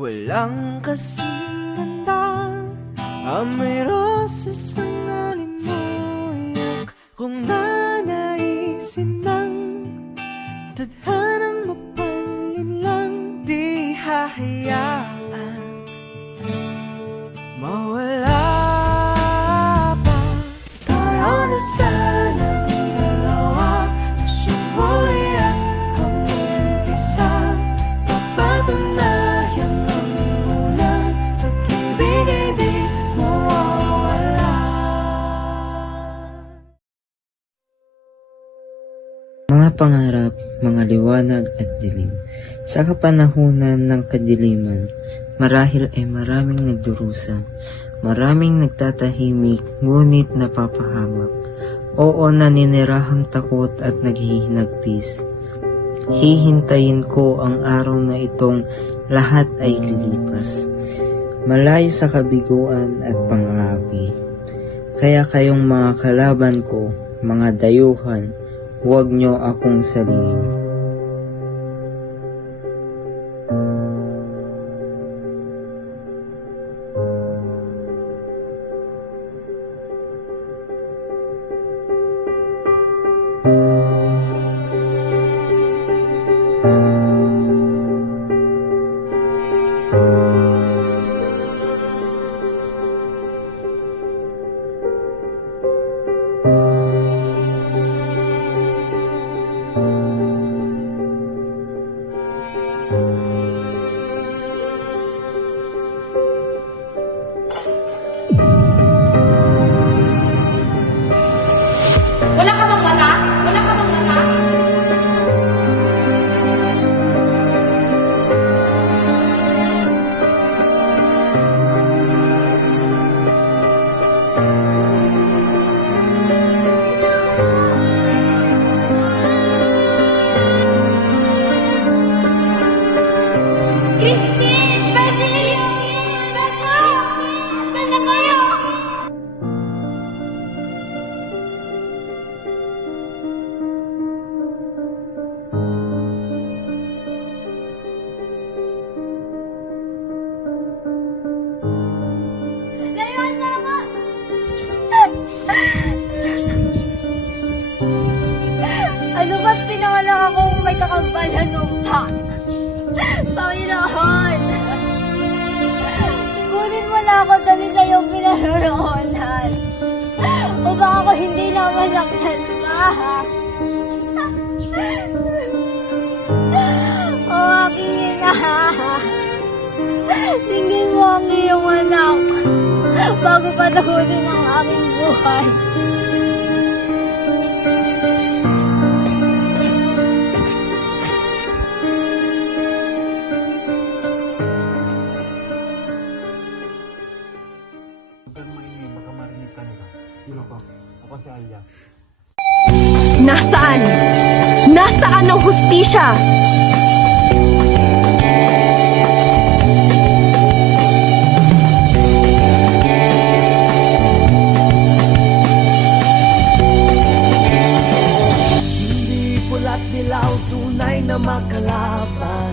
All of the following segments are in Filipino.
Walang kasing ganda ang may roses ang nalimuyak. Kung nanaisin ng tadhanang mapalin lang, di hahayaan mawala pa. Tayo na sanang dalawa, sumuloy at mag-umpisa. Papatunayan ang unang pag-ibig ay di mawawala. Mga pangarap, mga liwanag at dilim. Sa kapanahunan ng kadiliman, marahil ay maraming nagdurusa, maraming nagtatahimik, ngunit napapahamak. Oo, naninirahang takot at naghihinagpis. Hihintayin ko ang araw na itong lahat ay lilipas, malayo sa kabiguan at pangapi. Kaya kayong mga kalaban ko, mga dayuhan, huwag nyo akong salingin. Wala ka bang mata? Wala ka bang mata? Christine! Basilio! Beto! Saan na kayo? Layuan mo ako! Ano ba't pinanganak akong may kakambal na lupa? Panginoon! Kunin mo na ako dali sa iyong pinaroroonan. O baka ako hindi na masaktan pa. O aking ina! Tingin mo ang iyong anak bago patapusin ang aming buhay. Baka marinig ka nila. Sino ko? Ako si Alias. Nasaan? Nasaan ang hustisya? Hindi pula't dilaw, tunay na makalaban.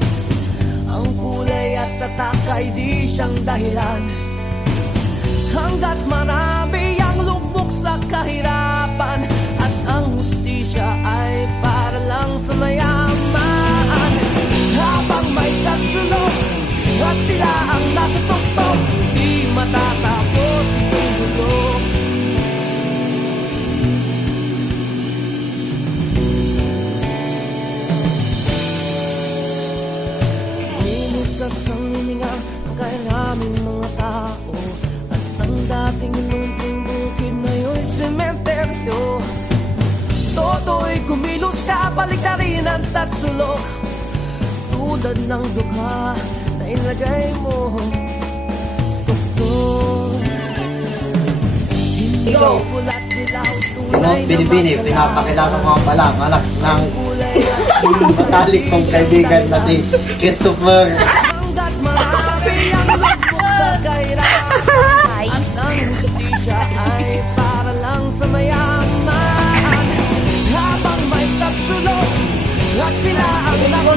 Ang kulay at tatak ay di siyang dahilan. Hanggat marami ang lubog sa kahirapan, at ang hustisya ay para lang sa mayaman. Habang may katsulog at sila ang nasa tuktok, di matatapos itong gulo. Limitas ang hininga kay naming mga tao, at ang dating lunting bukid na yo'y sementeryo. Toto'y kumilos ka, baliktarin at tatsulok, tulad ng dukha na ilagay mo. Doktor, hindi pula't dilaw, tunay na Binibini, pinapakilala ko ang palang anak ng matalik kong kaibigan na si Christopher. hanggat marami ang lubog sa kahirapan, at ang hustisya ay para lang sa mayaman. Habang may tatsulok at sila ang nasa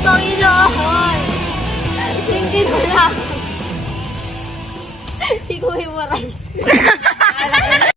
Panginoon! Hindi mo lang. Hindi ko memorize.